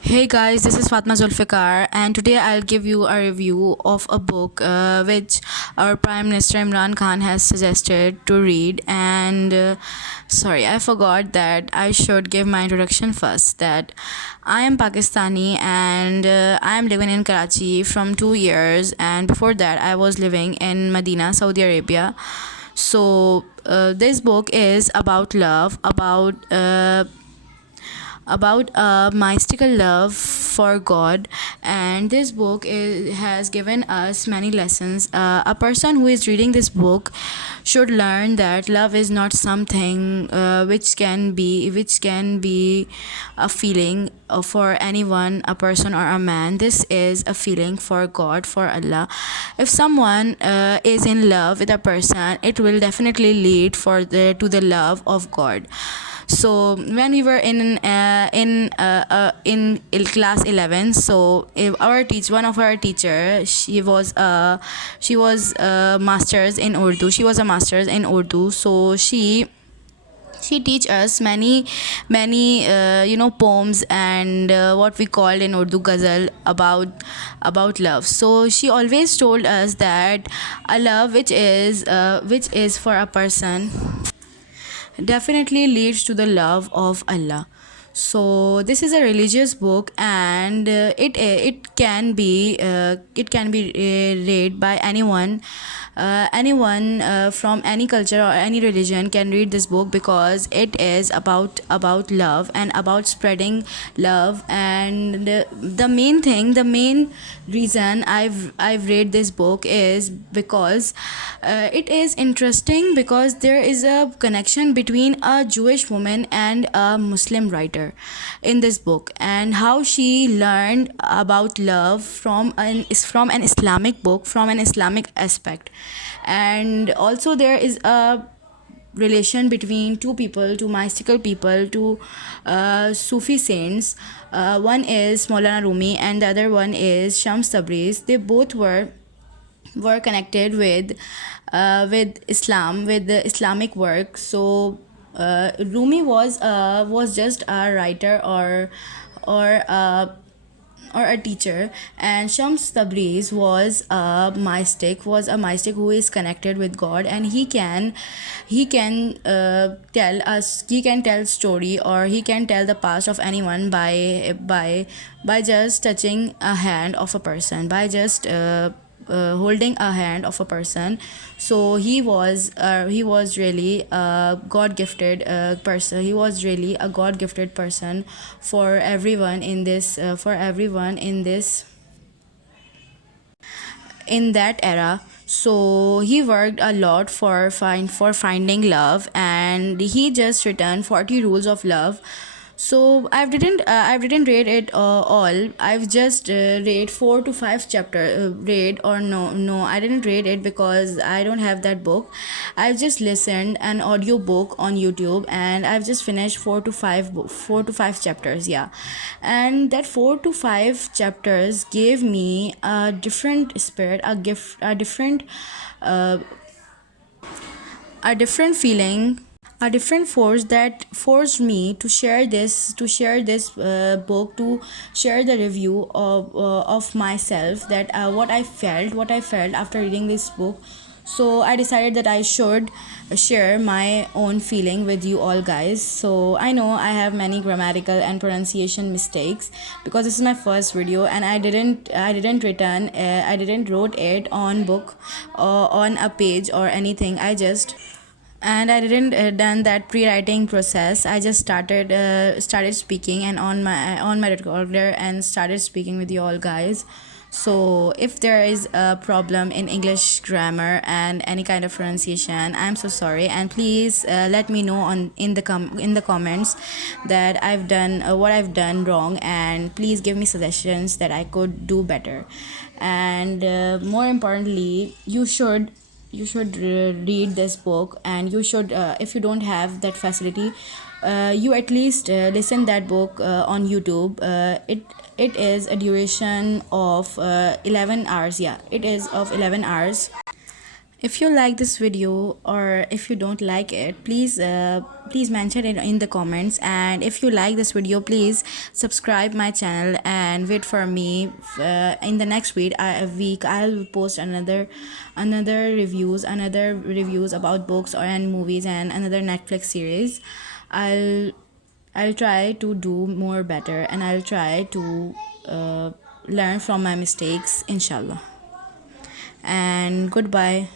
Hey guys, this is Fatma Zulfikar, and today I'll give you a review of a book which our Prime Minister Imran Khan has suggested to read. And sorry, I forgot that I should give my introduction first. That I am Pakistani and I am living in Karachi from 2 years, and before that, I was living in Medina, Saudi Arabia. So, this book is about love, about a mystical love for God, and this book has given us many lessons. A person who is reading this book should learn that love is not something which can be a feeling for anyone, a person or a man. This is a feeling for God, for Allah. If someone is in love with a person, it will definitely lead to the love of God. So when we were in class 11, so if our teach one of our teacher, she was masters in Urdu. She was a masters in Urdu. So she teach us many poems and what we called in Urdu ghazal about love. So she always told us that a love which is for a person definitely leads to the love of Allah. So this is a religious book, and it can be read by anyone from any culture or any religion can read this book, because it is about love and about spreading love. And the main reason I've read this book is because it is interesting, because there is a connection between a Jewish woman and a Muslim writer in this book, and how she learned about love from an Islamic book, from an Islamic aspect. And also there is a relation between two people, two mystical people, two Sufi saints. One is Maulana Rumi and the other one is Shams Tabriz. They both were connected with Islam, with the Islamic work. So Rumi was just a writer or a or a teacher, and Shams Tabriz was a mystic who is connected with God, and he can tell story, or he can tell the past of anyone by just touching a hand of a person, by just holding a hand of a person. So he was really a god gifted person. He was really a god gifted person for everyone in this in that era. So he worked a lot for finding love, and he just written 40 rules of love. So I didn't read it all. I've just read 4 to 5 chapter. Read or no, I didn't read it because I don't have that book. I've just listened an audio book on YouTube, and I've just finished 4 to 5 chapters. Yeah, and that 4 to 5 chapters gave me a different spirit, a gift, uh, a different feeling, a different force that forced me to share this book, to share the review of myself, that what I felt after reading this book. So I decided that I should share my own feeling with you all guys. So I know I have many grammatical and pronunciation mistakes, because this is my first video, and I didn't wrote it on book or on a page or anything. I didn't done that pre-writing process. I just started speaking, and on my recorder, and started speaking with you all guys. So if there is a problem in English grammar and any kind of pronunciation, I'm so sorry, and please let me know in the comments that I've done what I've done wrong, and please give me suggestions that I could do better. And more importantly, you should read this book, and you should, if you don't have that facility, you at least listen that book on YouTube. It is a duration of 11 hours. Yeah, it is of 11 hours. If you like this video, or if you don't like it, please please mention it in the comments. And if you like this video, please subscribe my channel and wait for me. In the next week I'll post another reviews about books or and movies and another Netflix series. I'll try to do more better, and I'll try to learn from my mistakes, inshallah. And goodbye.